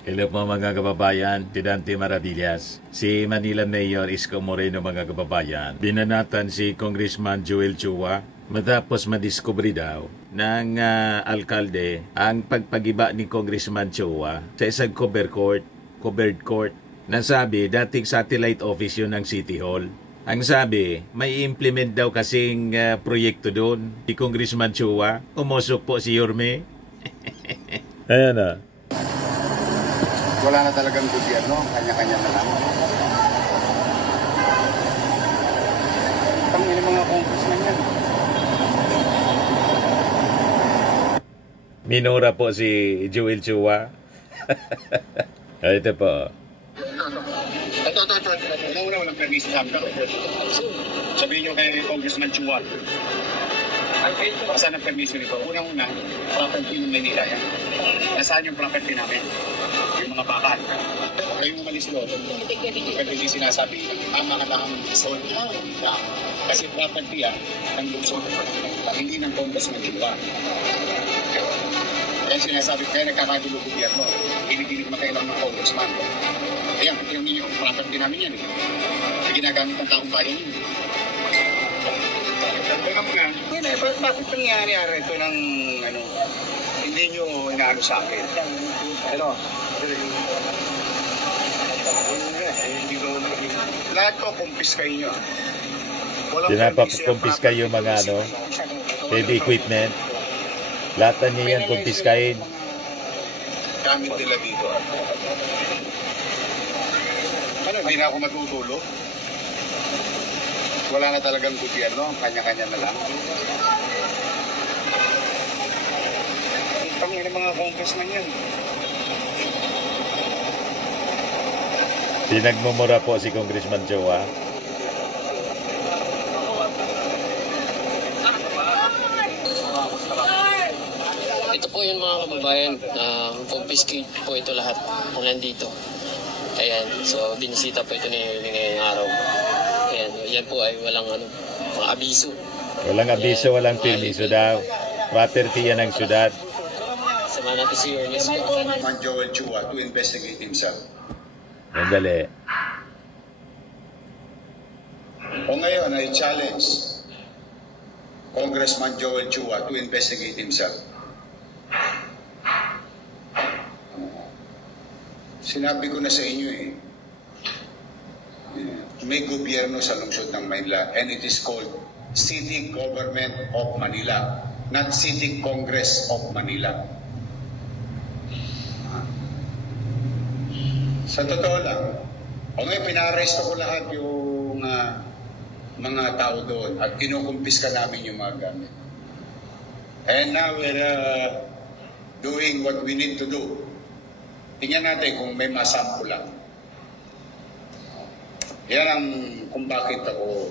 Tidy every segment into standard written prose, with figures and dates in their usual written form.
Hello po mga kababayan, Tidante Maravillas. Si Manila Mayor Isko Moreno mga kababayan, binanatan si Congressman Joel Chua matapos madiskubre daw ng alkalde ang pagpagiba ni Congressman Chua sa isang covered court na sabi dating satellite office yun ng City Hall. Ang sabi, may implement daw kasing proyekto doon si Congressman Chua. Umusok po si Yorme. Ayan na. Wala na talagang gobyerno, kanya-kanya na lang. Ang mga congressman yan. Minura po si Joel Chua. Ito po. Ito. Una, walang permiso sa amin. Sabihin nyo kay Congressman Chua. Saan ang permiso nito? Unang-una, property ng Manila yan. Nasaan yung property namin? Yung mga bakal. Kayo umalis doon. Kasi hindi sinasabi, tama ka lang ang zone. Kasi property yan, ang lungsod. Hindi ng Congressman Chua. Kaya sinasabi, kaya nagkakagulo gobyerno. Hindi makailang ng Congressman. Ayan, yung property namin yan. Ginagamit ng taong bayan yun. Bakit nangyari ito ng hindi nyo inaano sa akin? Lahat ko kumpis kayo nyo. Pinapakumpis kayo mga heavy equipment. Lahat na niya yan kumpiskain. Gamit nila dito. Hindi na ako matutulog. Wala na talagang gobyerno, kanya-kanya na lang. Ang mga congressman yan. Pinagmumura po si Congressman Chua. Ito po yung mga kababayan, confiscate po ito lahat kung nandito. Ayan, so binisita po ito ni ngayong araw. Ayan, yan po ay walang mga abiso. Walang abiso, walang permiso daw. Property yan ng syudad. Sama natin si Ernest po. Man Joel Chua to investigate himself. Mandali. O ngayon ay challenge Congressman Joel Chua to investigate himself. Sinabi ko na sa inyo may gobyerno sa lungsod ng Manila and it is called City Government of Manila, not City Congress of Manila. Sa totoo lang, ngayon pinaresto ko lahat yung mga tao doon at kinukumpiska namin yung mga gamit. And now we're doing what we need to do. Tingnan natin kung may masampo lang. Yan ang kung bakit ako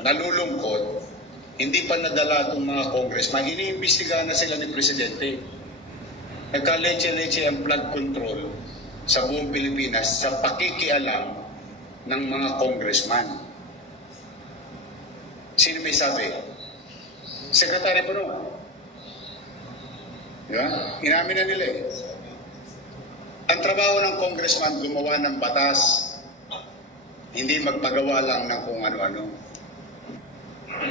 nalulungkot. Hindi pa nadala itong mga congressman. Iniimbestigahan na sila ni Presidente. Nagka-leche-leche ang flood control sa buong Pilipinas sa pakikialam ng mga congressman. Sino may sabi? Secretary Puno. Diba? Inamin na nila Ang trabaho ng congressman gumawa ng batas, hindi magpagawa lang ng kung ano-ano.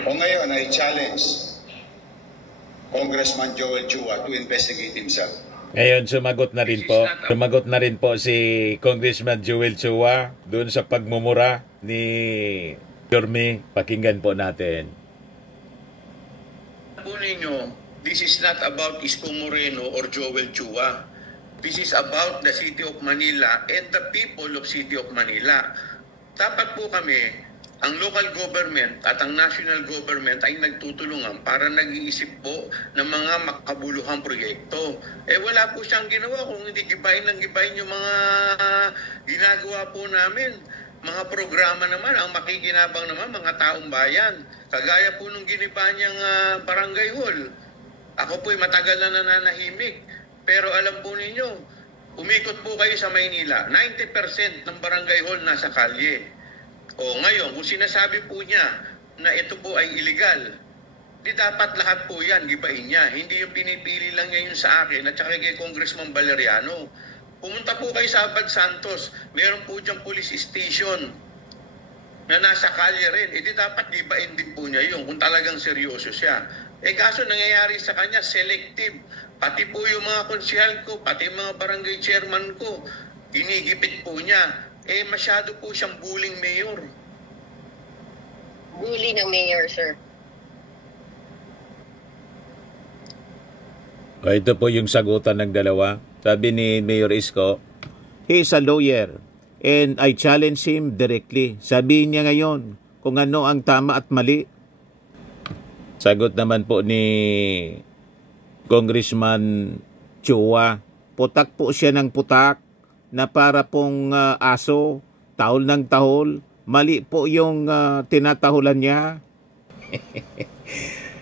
O ngayon ay challenge Congressman Joel Chua to investigate himself. Ngayon sumagot na rin po. Sumagot na rin po si Congressman Joel Chua doon sa pagmumura ni Yorme. Pakinggan po natin. Po ninyo, this is not about Isko Moreno or Joel Chua. This is about the City of Manila and the people of City of Manila. Dapat po kami, ang local government at ang national government ay nagtutulungan para nag-iisip po ng mga makabuluhang proyekto. Wala po siyang ginawa kung hindi gibayin yung mga ginagawa po namin. Mga programa naman, ang makikinabang naman, mga taong bayan. Kagaya po nung giniba niyang barangay hall. Ako po'y matagal na nananahimik. Pero alam po ninyo, umikot po kayo sa Maynila, 90% ng barangay hall nasa kalye. O ngayon, kung sinasabi po niya na ito po ay illegal, di dapat lahat po yan, gibain niya. Hindi yung pinipili lang niya yun sa akin at saka kay Congressman Valeriano. Pumunta po kayo sa Abad Santos. Meron po diyang police station na nasa kalye rin. Di dapat gibain din po niya yun kung talagang seryoso siya. Kaso nangyayari sa kanya, selective. Pati po yung mga konsyal ko, pati mga barangay chairman ko, ginigipit po niya. Masyado po siyang bullying mayor. Bully ng mayor, sir. Ito po yung sagutan ng dalawa. Sabi ni Mayor Isko, he is a lawyer and I challenge him directly. Sabihin niya ngayon kung ano ang tama at mali. Sagot naman po ni Congressman Chua, putak po siya ng putak na para pong aso, tahol ng tahol. Mali po yung tinatahulan niya.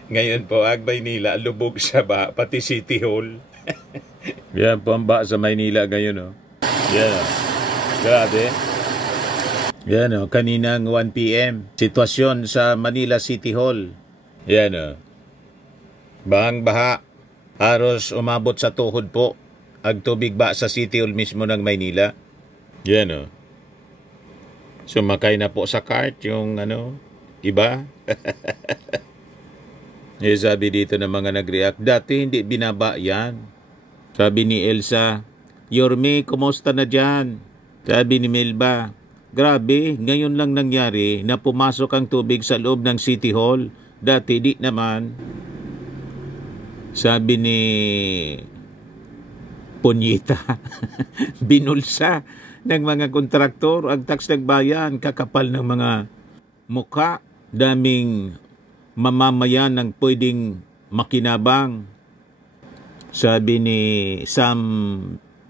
Ngayon po, ang Maynila, lubog sa ba, pati City Hall. Yan po ang ba sa Maynila ngayon, oh. Yan, oh. Grabe. Yan, oh. Kaninang 1 p.m. Sitwasyon sa Manila City Hall. Yan, oh. Bahang-baha. Halos umabot sa tuhod po. Ang tubig ba sa City Hall mismo ng Maynila. Yan, oh. Sumakay na po sa cart yung iba. Sabi dito ng mga nag-react, dati hindi binaba yan. Sabi ni Elsa, Yorme, kumusta na dyan? Sabi ni Melba, grabe, ngayon lang nangyari na pumasok ang tubig sa loob ng City Hall. Dati di naman. Sabi ni Punyita, binulsa ng mga kontraktor ang tax ng bayan, kakapal ng mga muka, daming mamamayan ng pwedeng makinabang. Sabi ni Sam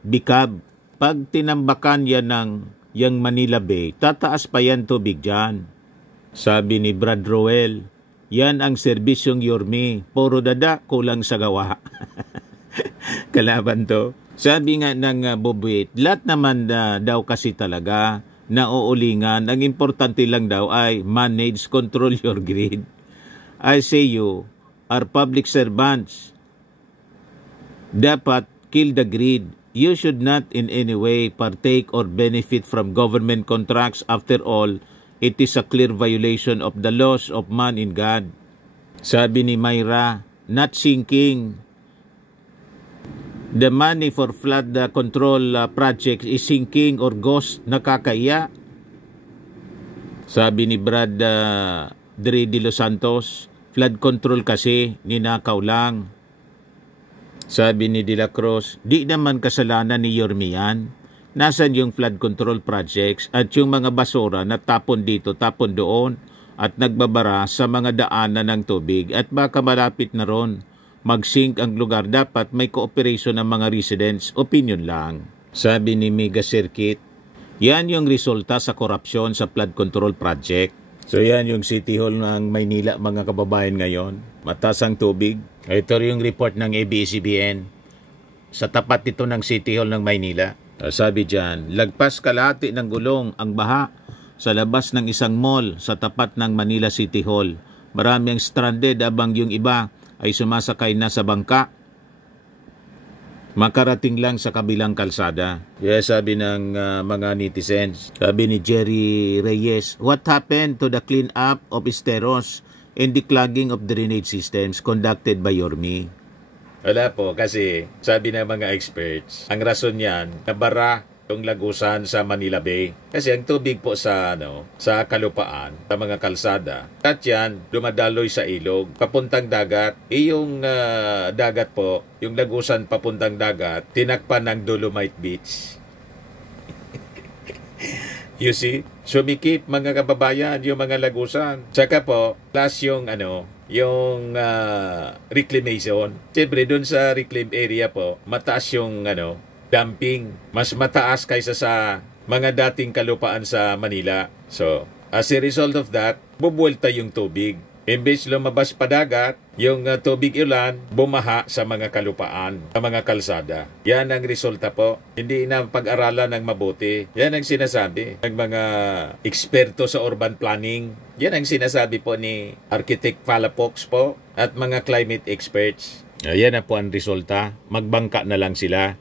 Bicab, pag tinambakan yan ng yang Manila Bay, tataas pa yan tubig dyan. Sabi ni Brad Roel, yan ang serbisyong Yorme, puro dada, kulang sa gawa. Kalaban to. Sabi nga ng Bobuit, lahat naman daw kasi talaga nauulingan. Ang importante lang daw ay manage, control your greed. I say you are public servants. Dapat kill the greed. You should not in any way partake or benefit from government contracts. After all, it is a clear violation of the laws of man in God. Sabi ni Myra, not sinking. The money for flood control projects is sinking or ghost, nakakaiya. Sabi ni Brad Dre de Los Santos, flood control kasi, ninakaw lang. Sabi ni De La Cruz, di naman kasalanan ni Yorme yan. Nasaan yung flood control projects at yung mga basura na tapon dito, tapon doon at nagbabara sa mga daanan ng tubig at baka malapit na ron mag-sink ang lugar. Dapat may cooperation ng mga residents. Opinion lang. Sabi ni Mega Circuit, yan yung resulta sa korupsyon sa flood control project. So yan yung City Hall ng Maynila, mga kababayan ngayon. Mataas ang tubig. Ito yung report ng ABS-CBN. Sa tapat nito ng City Hall ng Maynila. Sabi dyan, lagpas kalahati ng gulong ang baha sa labas ng isang mall sa tapat ng Manila City Hall. Marami ang stranded abang yung iba ay sumasakay na sa bangka. Makarating lang sa kabilang kalsada. Yes, sabi ng mga netizens. Sabi ni Jerry Reyes, what happened to the clean up of Esteros and the clogging of drainage systems conducted by Yorme? Wala po, kasi sabi ng mga experts, ang rason niyan, nabara yung lagusan sa Manila Bay. Kasi ang tubig po sa kalupaan, sa mga kalsada, at yan, dumadaloy sa ilog, papuntang dagat. Yung dagat po, yung lagusan papuntang dagat, tinakpan ng Dolomite Beach. You see? Sumikip, mga kababayan, yung mga lagusan. Tsaka po, plus yung reclamation. Siyempre, dun sa reclaim area po, mataas yung dumping. Mas mataas kaysa sa mga dating kalupaan sa Manila. So, as a result of that, bubuelta yung tubig. Imbes lumabas pa dagat, yung tubig ulan, bumaha sa mga kalupaan, sa mga kalsada. Yan ang resulta po. Hindi na pag-aralan ng mabuti. Yan ang sinasabi ng mga eksperto sa urban planning. Yan ang sinasabi po ni Architect Palafox po at mga climate experts. Yan na po ang resulta. Magbangka na lang sila.